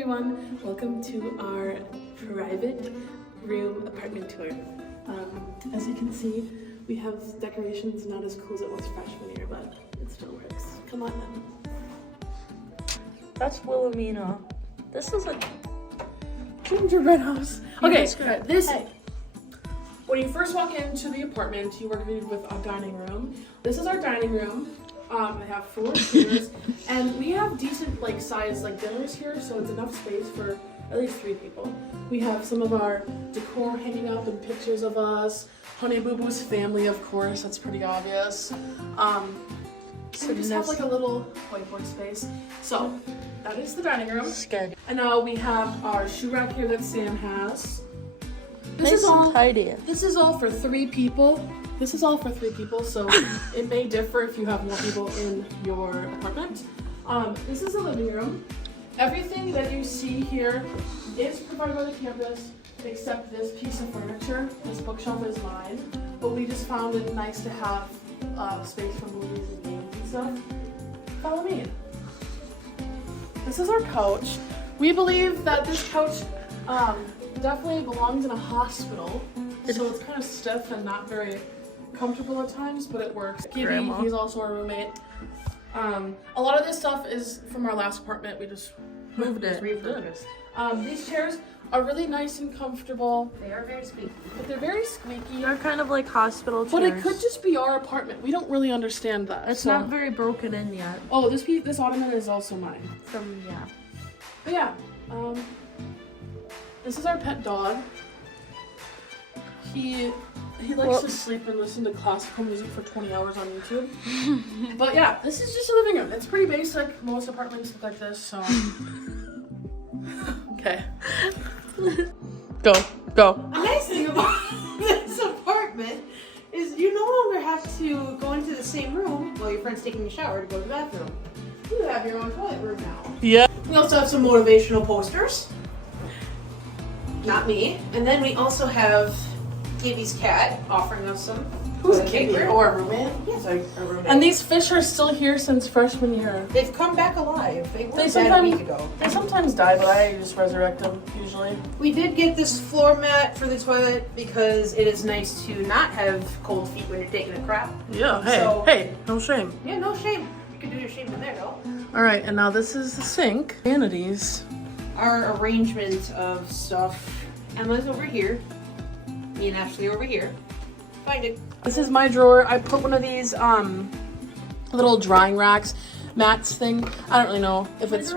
everyone, welcome to our private room apartment tour. As you can see, we have decorations not as cool as it was freshman year, but it still works. Come on then. That's Wilhelmina. This is a gingerbread house. Okay, Hey. When you first walk into the apartment, you are greeted with a dining room. This is our dining room. I have 4 chairs, and we have decent size dinners here, so it's enough space for at least 3 people. We have some of our decor hanging up and pictures of us. Honey Boo Boo's family, of course, that's pretty obvious. So we just have a little whiteboard space. So that is the dining room. Good. And now we have our shoe rack here that Sam has. This is all tidy. This is all for 3 people. This is all for 3 people, so it may differ if you have more people in your apartment. This is the living room. Everything that you see here is provided by the campus, except this piece of furniture. This bookshelf is mine, but we just found it nice to have space for movies and games and stuff. Follow me. This is our couch. We believe that this couch definitely belongs in a hospital, so it's kind of stiff and not very comfortable at times, but it works. Gibby, he's also our roommate. A lot of this stuff is from our last apartment. We just moved it. These chairs are really nice and comfortable. They are very squeaky. But they're very squeaky. They're kind of like hospital chairs. But it could just be our apartment. We don't really understand that. It's not very broken in yet. Oh, this ottoman is also mine. Yeah. But yeah, this is our pet dog. He likes to sleep and listen to classical music for 20 hours on YouTube. But yeah, this is just a living room. It's pretty basic. Most apartments look like this, so. Okay. Go. A nice thing about this apartment is you no longer have to go into the same room while your friend's taking a shower to go to the bathroom. You have your own toilet room now. Yeah. We also have some motivational posters. Not me. And then we also have Gibby's cat offering us some. Who's Gibby? Oh, our roommate? Yes, our roommate. And these fish are still here since freshman year. They've come back alive. They were dead a week ago. They sometimes die, but I just resurrect them usually. We did get this floor mat for the toilet because it is nice to not have cold feet when you're taking a crap. Yeah, hey, no shame. Yeah, no shame. You can do your shame in there though. Alright, and now this is the sink. Vanities. Our arrangement of stuff. Emma's over here. Me and Ashley over here. Find it. This is my drawer. I put one of these little drying racks, mats thing. I don't really know if it's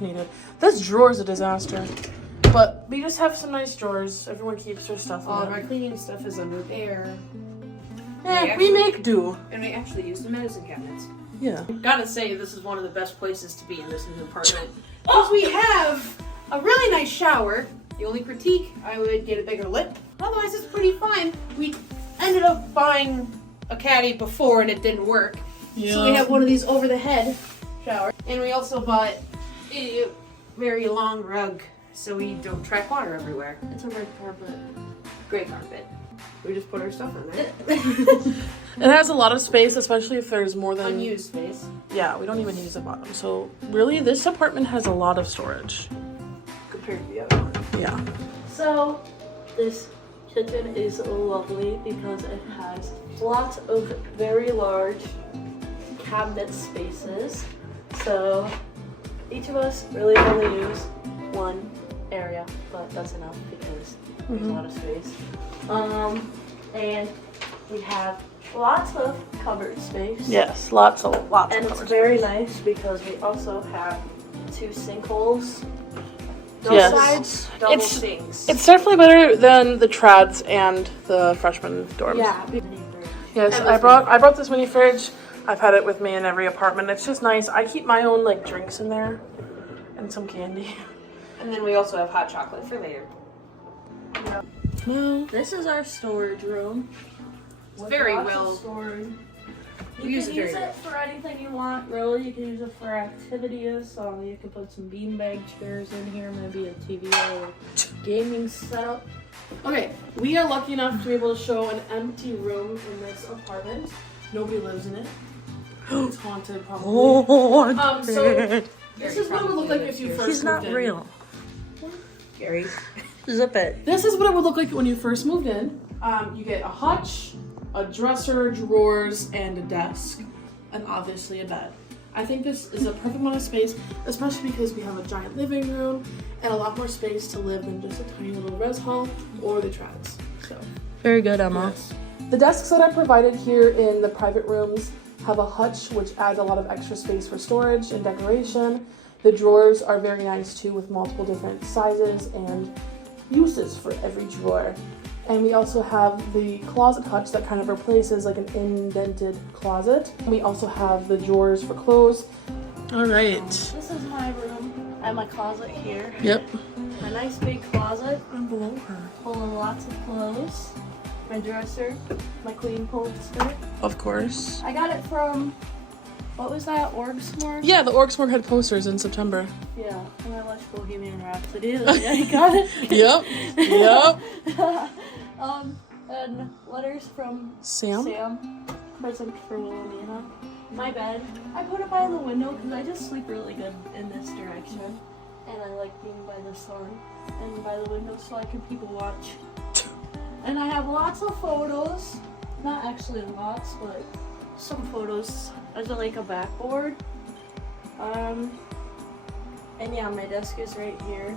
needed. This drawer is a disaster. But we just have some nice drawers. Everyone keeps their stuff All in of our them. cleaning stuff is under there. We make do. And we actually use the medicine cabinets. Yeah. Gotta say, this is one of the best places to be in this new apartment. Because we have a really nice shower. The only critique, I would get a bigger lip. Otherwise, it's pretty fine. We ended up buying a caddy before and it didn't work. Yeah. So we have one of these over the head shower. And we also bought a very long rug so we don't track water everywhere. It's a red carpet. Great carpet. We just put our stuff on there. It has a lot of space, especially if there's more than... Unused space. Yeah, we don't even use the bottom. So really, this apartment has a lot of storage. Compared to the other one. Yeah. So, this kitchen is lovely because it has lots of very large cabinet spaces. So, each of us really only use one area, but that's enough because there's a lot of space. And we have lots of cupboard space. Yes, lots And of it's cupboard very space. nice because we also have 2 sinkholes. Both Yes. sides, double It's- sinks. It's definitely better than the trads and the freshman dorms. Yeah. Yes, I brought this mini fridge. I've had it with me in every apartment. It's just nice. I keep my own drinks in there and some candy. And then we also have hot chocolate for later. Yeah. Well, This is our storage room. It's With very lots well. of storage. We You use can it use very it for anything you want, really. You can use it for activities. You can put some beanbag chairs in here, maybe a TV or gaming setup. okay, we are lucky enough to be able to show an empty room in this apartment. Nobody lives in it. It's haunted, probably. So This is what it would look like if you first moved in. real. Gary. Zip it. This is what it would look like when you first moved in. You get a hutch, a dresser, drawers, and a desk, and obviously a bed. I think this is a perfect amount of space, especially because we have a giant living room and a lot more space to live than just a tiny little res hall or the trads. So Very good, Emma. yes. The desks that I provided here in the private rooms have a hutch, which adds a lot of extra space for storage and decoration. The drawers are very nice too, with multiple different sizes and uses for every drawer. And we also have the closet hutch that kind of replaces like an indented closet. We also have the drawers for clothes. All right. This is my room. I have my closet here. Yep. A nice big closet I'm below her. full of lots of clothes. My dresser, my queen poster. Of course. I got it from, what was that, Orgsmore? Yeah, the Orksmore had posters in September. Yeah, and I watched Bohemian Rhapsody. I got it. Yep. Yep. And letters from Sam? Present for Wilhelmina. My bed, I put it by the window because I just sleep really good in this direction. And I like being by the sun and by the window so I can people watch. And I have lots of photos. Not actually lots, but some photos as like a backboard. And yeah, my desk is right here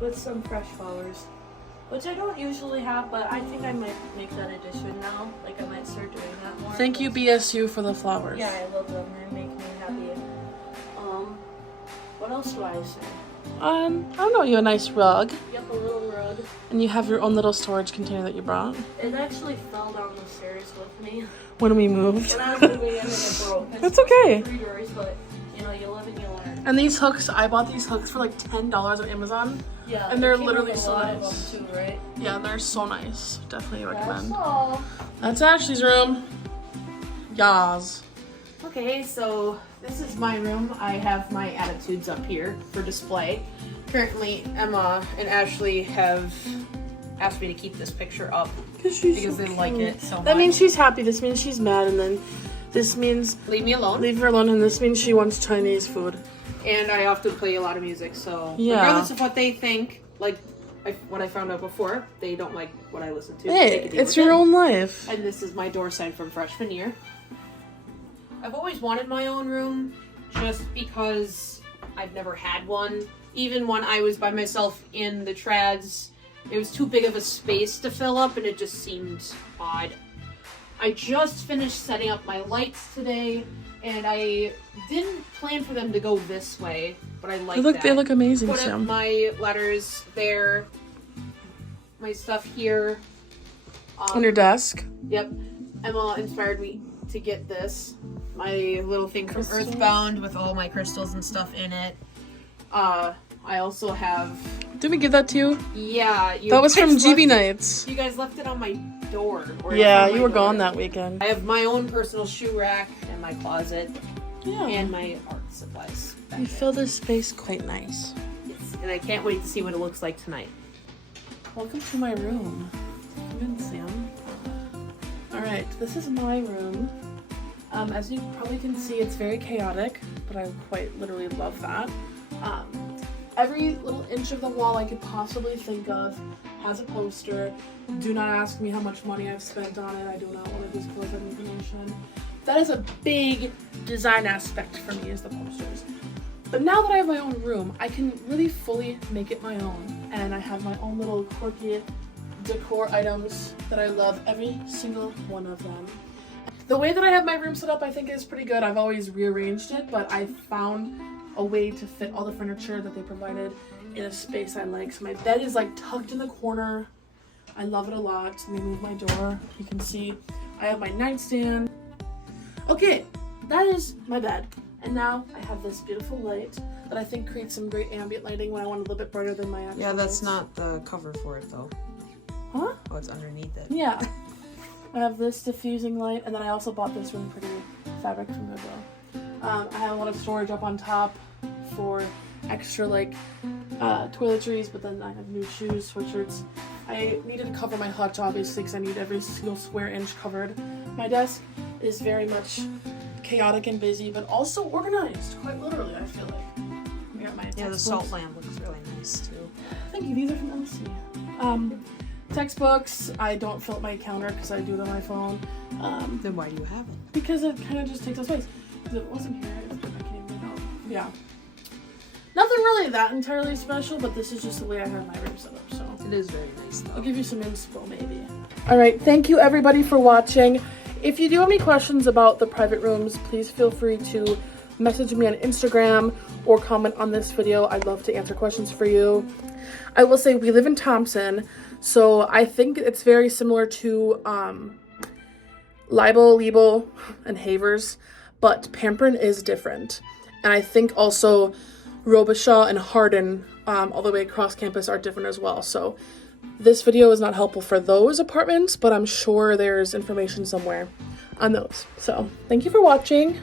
with some fresh flowers, which I don't usually have, but I think I might make that addition now. Like I might start doing that more. Thank you, BSU, for the flowers. Yeah, I love them. They make me happy. What else do I say? I don't know, you have a nice rug. Yep, a little rug. And you have your own little storage container that you brought. It actually fell down the stairs with me When we moved. when I was moving in and it broke. It's That's okay. 3 doors, but you know, you live and you learn. And these hooks, I bought these hooks for like $10 on Amazon. Yeah, And they're it came literally with a so lot of nice. them too, right? Yeah, they're so nice. Definitely That's recommend. all. That's Ashley's room. Yas. Okay, so this is my room. I have my attitudes up here for display. Currently, Emma and Ashley have asked me to keep this picture up because they like it so much. That means she's happy. This means she's mad. And then this means Leave me alone. leave her alone. And this means she wants Chinese food. And I often play a lot of music, so Yeah. regardless of what they think, like what I found out before, they don't like what I listen to. Hey, They can deal it's with your it. own life. And this is my door sign from freshman year. I've always wanted my own room just because I've never had one. Even when I was by myself in the trads, it was too big of a space to fill up and it just seemed odd. I just finished setting up my lights today and I didn't plan for them to go this way, but I like that. They look amazing, Put up Sam. my letters there, my stuff here. On your desk. Yep. Emma inspired me to get this. My little thing from Crystals? Earthbound with all my crystals and stuff in it. I also have... Did we give that to you? Yeah. That was from guys GB left Nights. You guys left it on my door. Or Yeah, on my you were door. gone that weekend. I have my own personal shoe rack and my closet Yeah. and my art supplies. back You there. fill this space quite nice. Yes, and I can't wait to see what it looks like tonight. Welcome to my room. Come in, Sam. Alright, this is my room. As you probably can see, it's very chaotic, but I quite literally love that. Every little inch of the wall I could possibly think of has a poster. Do not ask me how much money I've spent on it. I do not want to disclose that information. That is a big design aspect for me, is the posters. But now that I have my own room, I can really fully make it my own. And I have my own little quirky decor items that I love, every single one of them. The way that I have my room set up I think is pretty good. I've always rearranged it, but I found a way to fit all the furniture that they provided in a space I like. So my bed is like tucked in the corner. I love it a lot. Let me move my door. You can see I have my nightstand. Okay, that is my bed. And now I have this beautiful light that I think creates some great ambient lighting when I want a little bit brighter than my actual Yeah, that's lights. not the cover for it though. Huh? Oh, it's underneath it. Yeah. I have this diffusing light, and then I also bought this really pretty fabric from Goodwill. I have a lot of storage up on top for extra like toiletries, but then I have new shoes, sweatshirts. I needed to cover my hutch obviously because I need every single square inch covered. My desk is very much chaotic and busy, but also organized, quite literally I feel like. my Yeah, the textbooks. salt lamp looks really nice too. Thank you. These are from LC. Textbooks. I don't fill up my counter because I do it on my phone. Then why do you have it? Because it kind of just takes up space. If it wasn't here, I can't even know. Yeah. Nothing really that entirely special, but this is just the way I have my room set up. So It is very nice I'll though. give you some inspo maybe. All right. Thank you everybody for watching. If you do have any questions about the private rooms, please feel free to message me on Instagram or comment on this video. I'd love to answer questions for you. I will say we live in Thompson, so I think it's very similar to Leibel, and Havers, but Pampern is different. And I think also Robichaud and Hardin, all the way across campus, are different as well. So this video is not helpful for those apartments, but I'm sure there's information somewhere on those. So thank you for watching.